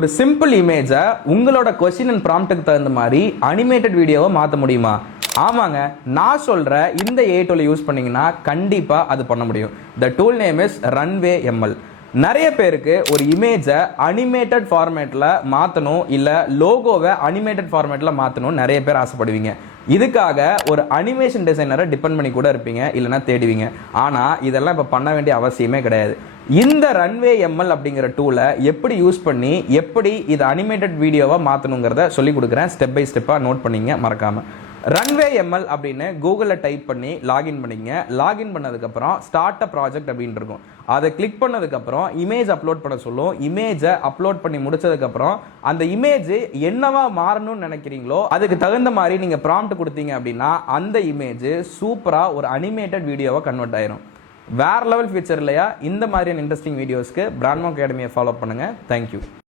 ஒரு சிம்பிள் இமேஜை உங்களோட கொஸ்டின் அண்ட் ப்ராம்ப்ட்டுக்கு தகுந்த மாதிரி அனிமேட்டட் வீடியோவை மாற்ற முடியுமா? ஆமாங்க, நான் சொல்ற இந்த ஏ டூலை யூஸ் பண்ணீங்கன்னா கண்டிப்பா அது பண்ண முடியும். த tool name is runway ML. நிறைய பேருக்கு ஒரு இமேஜை அனிமேட்டட் ஃபார்மேட்ல மாற்றணும், இல்லை லோகோவை அனிமேட்டட் ஃபார்மேட்ல மாற்றணும் நிறைய பேர் ஆசைப்படுவீங்க. இதுக்காக ஒரு அனிமேஷன் டிசைனரை டிபெண்ட் பண்ணி கூட இருப்பீங்க, இல்லைன்னா தேடுவீங்க. ஆனால் இதெல்லாம் இப்போ பண்ண வேண்டிய அவசியமே கிடையாது. இந்த ரன்வே எம்எல் அப்படிங்கிற டூலை எப்படி யூஸ் பண்ணி எப்படி இது அனிமேட்டட் வீடியோவை மாற்றணுங்கிறத சொல்லி கொடுக்குறேன். ஸ்டெப் பை ஸ்டெப்பாக நோட் பண்ணிங்க மறக்காம. ரன்வே எம்எல் அப்படின்னு கூகுளில் டைப் பண்ணி லாகின் பண்ணிங்க. லாகின் பண்ணதுக்கப்புறம் ஸ்டார்ட் அ ப்ராஜெக்ட் அப்படின்னு இருக்கும். அதை கிளிக் பண்ணதுக்கப்புறம் இமேஜ் அப்லோட் பண்ண சொல்லும். இமேஜை அப்லோட் பண்ணி முடிச்சதுக்கப்புறம் அந்த இமேஜ் என்னவா மாறணும்னு நினைக்கிறீங்களோ அதுக்கு தகுந்த மாதிரி நீங்கள் ப்ராம்ப்ட் கொடுத்தீங்க அப்படின்னா அந்த இமேஜ் சூப்பராக ஒரு அனிமேட்டட் வீடியோவை கன்வெர்ட் ஆயிரும். வேற லெவல் ஃபீச்சர் இல்லையா? இந்த மாதிரியான இன்ட்ரெஸ்டிங் வீடியோஸ்க்கு பிராண்ட்மோ அகாடமியை ஃபாலோ பண்ணுங்கள். தேங்க்யூ.